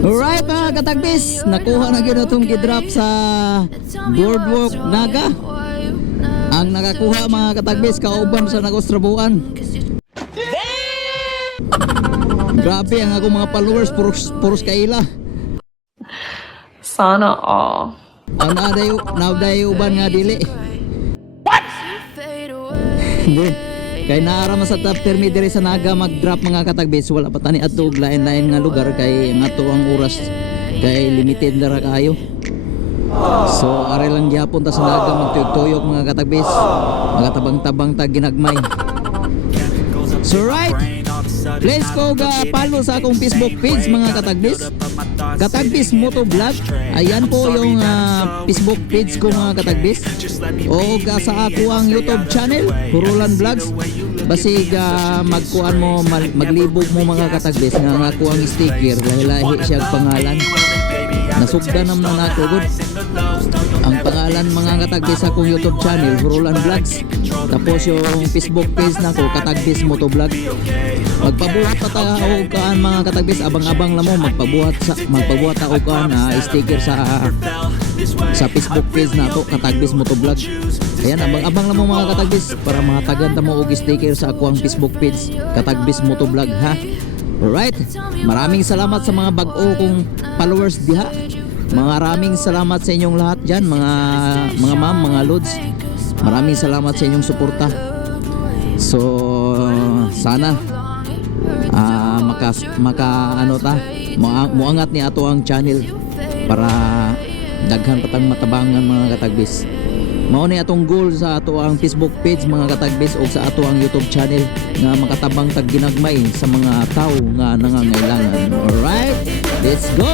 Alright mga katagbis, nakuha na gyud itong gidrop sa boardwalk Naga. Ang nakakuha mga katagbis kauban sa nagostrabuan. Grabe ang akong mga followers puros, puros kaila. Sana all. Ang nadayo, nadayo uban nga dili. Hindi. Kay naara man sa top termi diri sa Naga mag-drop mga katagbis wala pa tani adto og lain-lain nga lugar kay nga to ang oras kay limited na ra kayo. So are lang gyapon ta sa Naga magtuyok-tuyok mga katagbis. Mga tabang-tabang tag ginagmay. So right, let's go ga follow sa akong Facebook page mga katagbis. Katagbis Moto Vlog. Ayan po yung ah, Facebook page ko mga katagbis. O ga sa ako ang YouTube channel, Hurulan Vlogs. Basig ah, magkuan mo, mag- maglibog mo mga katagbis nga ako ang sticker dahil lahi siya ang pangalan. Nasugda naman na ako good. Ang pangalan mga katagbis sa akong YouTube channel, Hurulan Vlogs. Tapos yung Facebook page na ko, Katagbis Moto Vlog. Magpabuhat pa ta og kaan mga katagbis, abang-abang lang mo magpabuhat sa magpabuhat ta og kaan na sticker sa sa Facebook page na to, Katagbis Moto Vlog. Ayan, abang-abang lang mo mga katagbis para mahatagan ta mo og sticker sa ako ang Facebook page, Katagbis Moto Vlog ha. Alright, maraming salamat sa mga bag-o kong followers diha. Maraming salamat sa inyong lahat dyan, mga mga ma'am, mga lods. Maraming salamat sa inyong suporta. So, sana ah maka maka ano ta mua- muangat ni ato ang channel para daghan patang matabangan mga katagbis. Mao ni atong goal sa ato ang Facebook page mga katagbis o sa ato ang YouTube channel nga makatabang tag ginagmay sa mga tao nga nangangailangan. Alright, let's go!